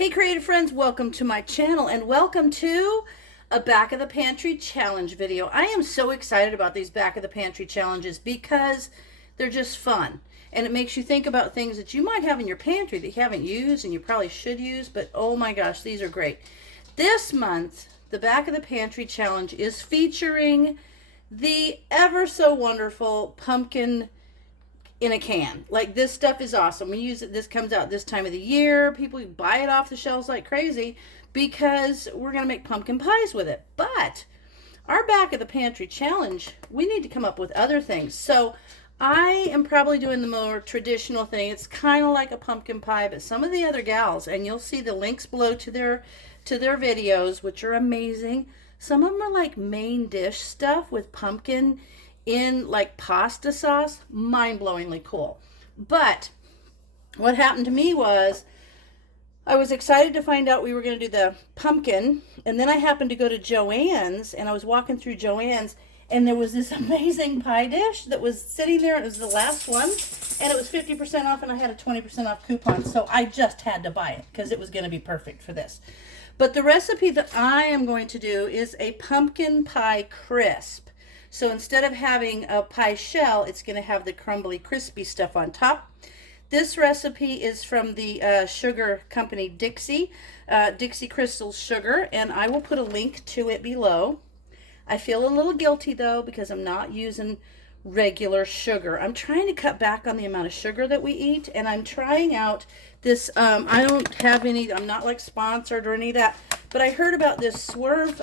Hey creative friends, welcome to my channel and welcome to a back of the pantry challenge video. I am so excited about these back of the pantry challenges because they're just fun and it makes you think about things that you might have in your pantry that you haven't used and you probably should use, but oh my gosh, these are great. This month, the back of the pantry challenge is featuring the ever so wonderful pumpkin in a can. Like, this stuff is awesome. We use it, this comes out this time of the year. People buy it off the shelves like crazy because we're going to make pumpkin pies with it. But our back of the pantry challenge, we need to come up with other things. So I am probably doing the more traditional thing. It's kind of like a pumpkin pie, but some of the other gals, and you'll see the links below to their videos, which are amazing. Some of them are like main dish stuff with pumpkin in like pasta sauce. Mind-blowingly cool. But what happened to me was I was excited to find out we were going to do the pumpkin, and then I happened to go to Joann's, and I was walking through Joann's, and there was this amazing pie dish that was sitting there, and it was the last one, and it was 50% off, and I had a 20% off coupon, so I just had to buy it because it was going to be perfect for this. But the recipe that I am going to do is a pumpkin pie crisp. So instead of having a pie shell, it's going to have the crumbly, crispy stuff on top. This recipe is from the sugar company Dixie, Dixie Crystals Sugar, and I will put a link to it below. I feel a little guilty though because I'm not using regular sugar. I'm trying to cut back on the amount of sugar that we eat, and I'm trying out this, I don't have any, I'm not like sponsored or any of that, but I heard about this Swerve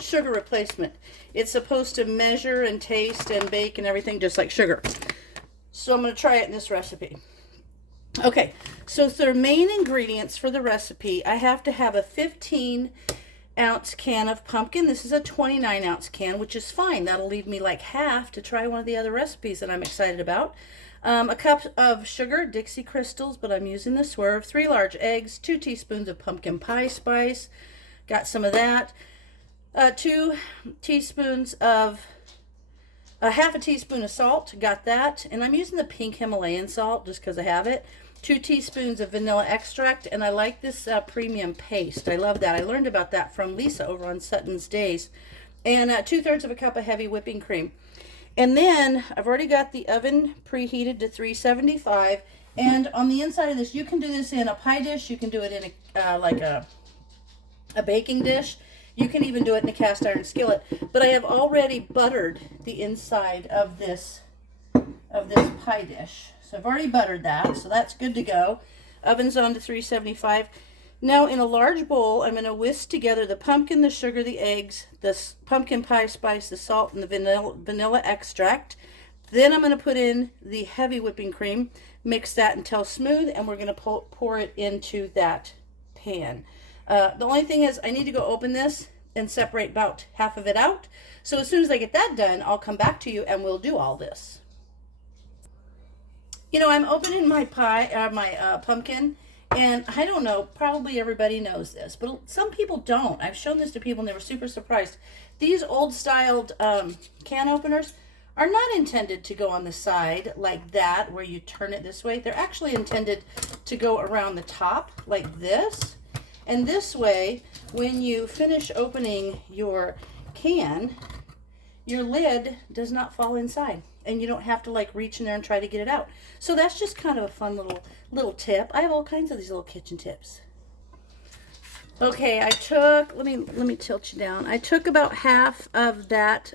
sugar replacement. It's supposed to measure and taste and bake and everything just like sugar. So I'm going to try it in this recipe. Okay, so the main ingredients for the recipe, I have to have a 15-ounce can of pumpkin. This is a 29-ounce can, which is fine. That'll leave me like half to try one of the other recipes that I'm excited about. A cup of sugar, Dixie Crystals, but I'm using the Swerve. 3 large eggs, 2 teaspoons of pumpkin pie spice. Got some of that. 2 teaspoons of, half a teaspoon of salt. Got that. And I'm using the pink Himalayan salt just because I have it. 2 teaspoons of vanilla extract, and I like this premium paste. I love that. I learned about that from Lisa over on Sutton's Days. And 2/3 of a cup of heavy whipping cream. And then I've already got the oven preheated to 375. And on the inside of this, you can do this in a pie dish. You can do it in a like a baking dish. You can even do it in a cast iron skillet. But I have already buttered the inside of this pie dish. So I've already buttered that, so that's good to go. Oven's on to 375. Now in a large bowl, I'm going to whisk together the pumpkin, the sugar, the eggs, the pumpkin pie spice, the salt, and the vanilla extract. Then I'm going to put in the heavy whipping cream, mix that until smooth, and we're going to pour it into that pan. The only thing is I need to go open this and separate about half of it out. So as soon as I get that done, I'll come back to you and we'll do all this. You know, I'm opening my pumpkin, and I don't know, probably everybody knows this, but some people don't. I've shown this to people and they were super surprised. These old-styled can openers are not intended to go on the side like that, where you turn it this way. They're actually intended to go around the top like this. And this way, when you finish opening your can, your lid does not fall inside. And you don't have to like reach in there and try to get it out. So that's just kind of a fun little tip. I have all kinds of these little kitchen tips. Okay, I took, let me tilt you down. I took about half of that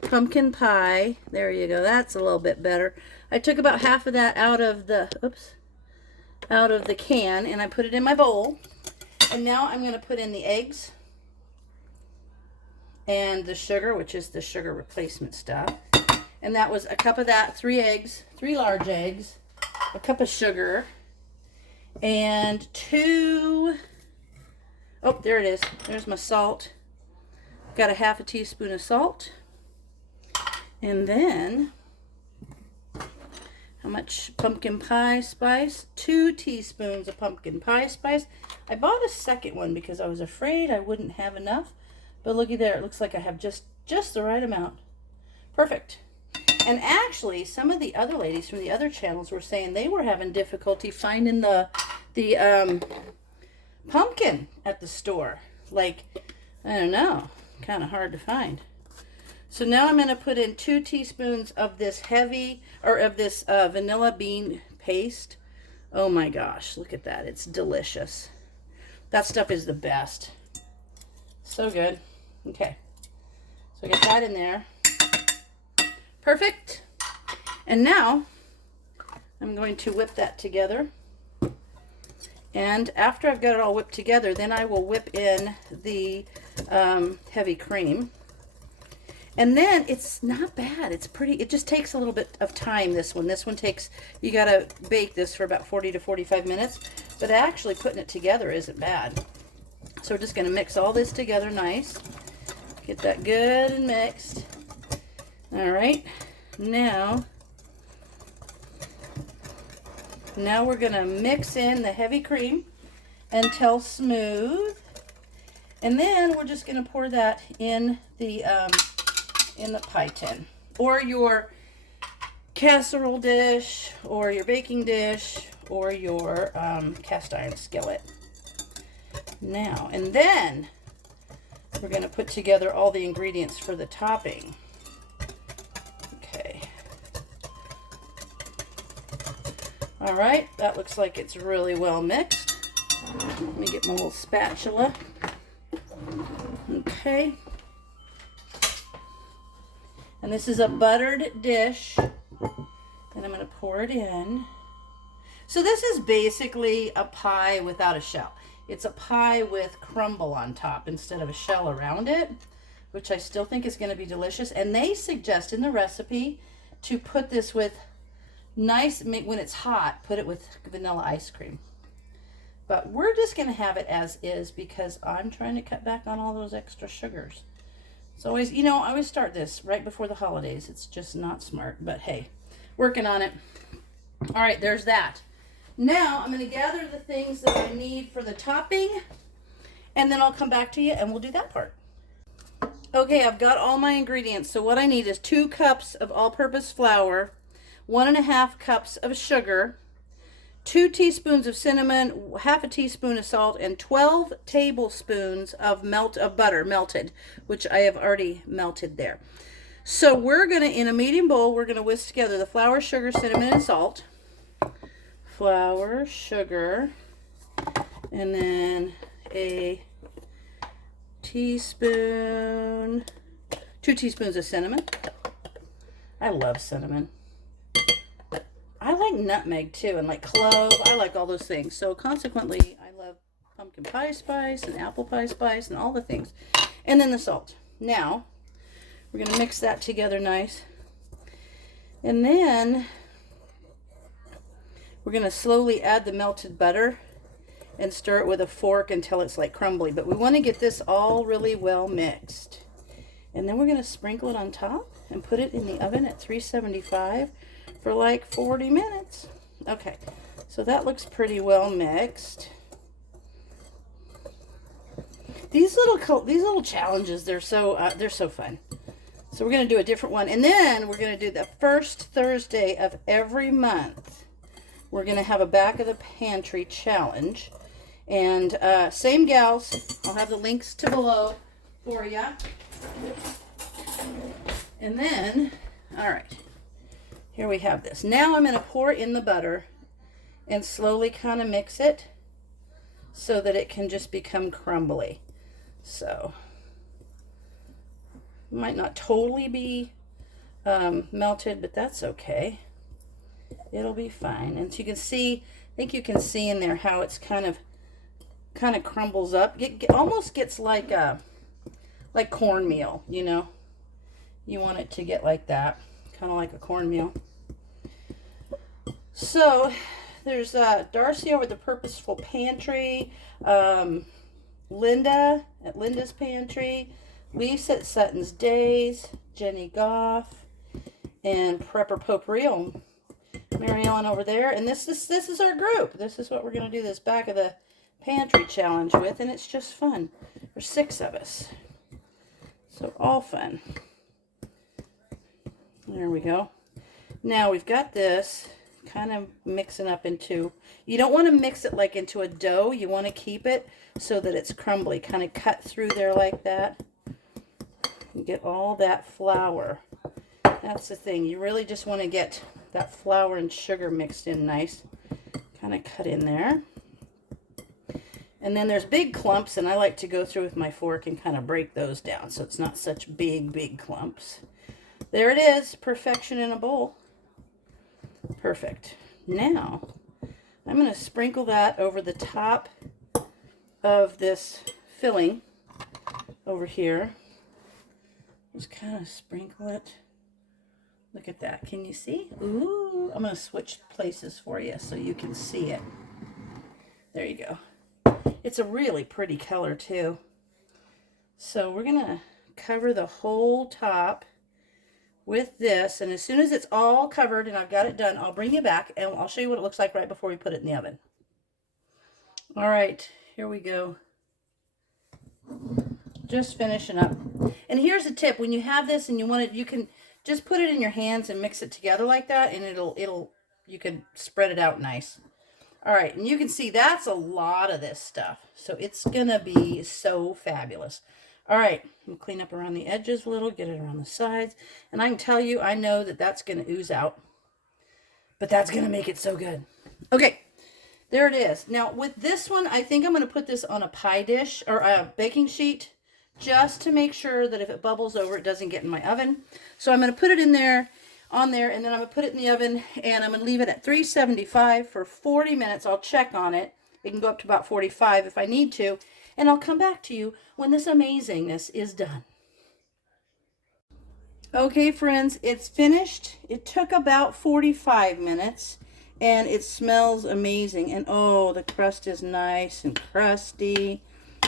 pumpkin pie. There you go. That's a little bit better. I took about half of that out of the can, and I put it in my bowl. And now I'm going to put in the eggs and the sugar, which is the sugar replacement stuff. And that was a cup of that, 3 eggs, 3 large eggs, a cup of sugar, and 2, oh, there it is. There's my salt. Got a half a teaspoon of salt. And then, how much pumpkin pie spice? 2 teaspoons of pumpkin pie spice. I bought a second one because I was afraid I wouldn't have enough. But looky there, it looks like I have just the right amount. Perfect. And actually, some of the other ladies from the other channels were saying they were having difficulty finding the pumpkin at the store. Like, I don't know, kind of hard to find. So now I'm going to put in 2 teaspoons of this vanilla bean paste. Oh my gosh, look at that. It's delicious. That stuff is the best. So good. Okay. So get that in there. Perfect. And now I'm going to whip that together. And after I've got it all whipped together, then I will whip in the heavy cream. And then it's not bad. It's pretty, it just takes a little bit of time, this one. This one takes, you got to bake this for about 40 to 45 minutes. But actually putting it together isn't bad. So we're just going to mix all this together nice. Get that good and mixed. All right. Now we're going to mix in the heavy cream until smooth. And then we're just going to pour that in the pie tin, or your casserole dish, or your baking dish, or your cast iron skillet. Now, and then we're going to put together all the ingredients for the topping. Okay. All right, that looks like it's really well mixed. Let me get my little spatula. Okay. And this is a buttered dish, and I'm going to pour it in. So this is basically a pie without a shell. It's a pie with crumble on top instead of a shell around it, which I still think is going to be delicious. And they suggest in the recipe to put this with nice, when it's hot, put it with vanilla ice cream. But we're just going to have it as is because I'm trying to cut back on all those extra sugars. It's always, you know, I always start this right before the holidays. It's just not smart, but hey, working on it. All right, there's that. Now I'm going to gather the things that I need for the topping, and then I'll come back to you and we'll do that part. Okay, I've got all my ingredients. So what I need is 2 cups of all-purpose flour, 1.5 cups of sugar, 2 teaspoons of cinnamon, half a teaspoon of salt, and 12 tablespoons of butter melted, which I have already melted there. So we're going to, in a medium bowl, we're going to whisk together the flour, sugar, cinnamon, and salt. Flour, sugar, and then a teaspoon, 2 teaspoons of cinnamon. I love cinnamon. I like nutmeg too, and like clove. I like all those things. So consequently, I love pumpkin pie spice and apple pie spice and all the things. And then the salt. Now, we're going to mix that together nice. And then we're going to slowly add the melted butter and stir it with a fork until it's like crumbly. But we want to get this all really well mixed. And then we're going to sprinkle it on top and put it in the oven at 375 for like 40 minutes. Okay, so that looks pretty well mixed. These little challenges, they're so fun. So we're going to do a different one, and then we're going to do the first Thursday of every month. We're going to have a back of the pantry challenge, and same gals. I'll have the links to below for you. And then, all right. Here we have this. Now I'm going to pour in the butter and slowly kind of mix it so that it can just become crumbly. So, it might not totally be melted, but that's okay. It'll be fine. And so you can see, I think you can see in there how it's kind of crumbles up. Almost gets like cornmeal, you know. You want it to get like that. Kind of like a cornmeal. So there's Darcy over at the Purposeful Pantry, Linda at Linda's Pantry, Lisa at Sutton's Days, Jenny Goff, and Prepper Popereal, Mary Ellen over there. And this is our group. This is what we're going to do this back of the pantry challenge with, and it's just fun. There's 6 of us, so all fun. There we go. Now we've got this kind of mixing up into, you don't want to mix it like into a dough. You want to keep it so that it's crumbly. Kind of cut through there like that. You get all that flour. That's the thing. You really just want to get that flour and sugar mixed in nice. Kind of cut in there. And then there's big clumps, and I like to go through with my fork and kind of break those down so it's not such big clumps. There it is. Perfection in a bowl. Perfect. Now, I'm going to sprinkle that over the top of this filling over here. Just kind of sprinkle it. Look at that. Can you see? Ooh, I'm going to switch places for you so you can see it. There you go. It's a really pretty color too. So we're going to cover the whole top with this, and as soon as it's all covered and I've got it done, I'll bring you back and I'll show you what it looks like right before we put it in the oven. All right, here we go. Just finishing up. And here's a tip: when you have this and you want it, you can just put it in your hands and mix it together like that, and you can spread it out nice. All right, and you can see that's a lot of this stuff, so it's gonna be so fabulous. All right, I'm clean up around the edges a little, get it around the sides, and I can tell you, I know that that's gonna ooze out, but that's gonna make it so good. Okay, there it is. Now with this one, I think I'm gonna put this on a pie dish or a baking sheet, just to make sure that if it bubbles over, it doesn't get in my oven. So I'm gonna put it in there, on there, and then I'm gonna put it in the oven, and I'm gonna leave it at 375 for 40 minutes. I'll check on it. It can go up to about 45 if I need to, and I'll come back to you when this amazingness is done. Okay, friends, it's finished. It took about 45 minutes, and it smells amazing. And oh, the crust is nice and crusty.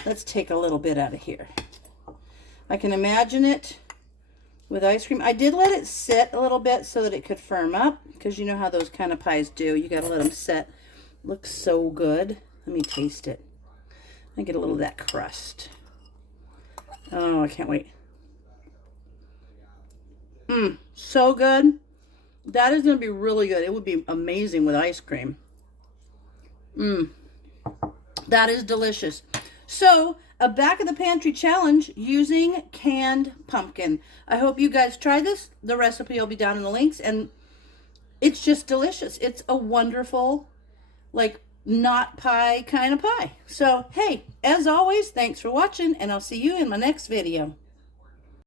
Let's take a little bit out of here. I can imagine it with ice cream. I did let it sit a little bit so that it could firm up, because you know how those kind of pies do. You got to let them set. Looks so good. Let me taste it. I get a little of that crust. Oh, I can't wait. So good. That is going to be really good. It would be amazing with ice cream. That is delicious. So, a back of the pantry challenge using canned pumpkin. I hope you guys try this. The recipe will be down in the links, and it's just delicious. It's a wonderful, like, not pie kind of pie. So, hey, as always, thanks for watching, and I'll see you in my next video.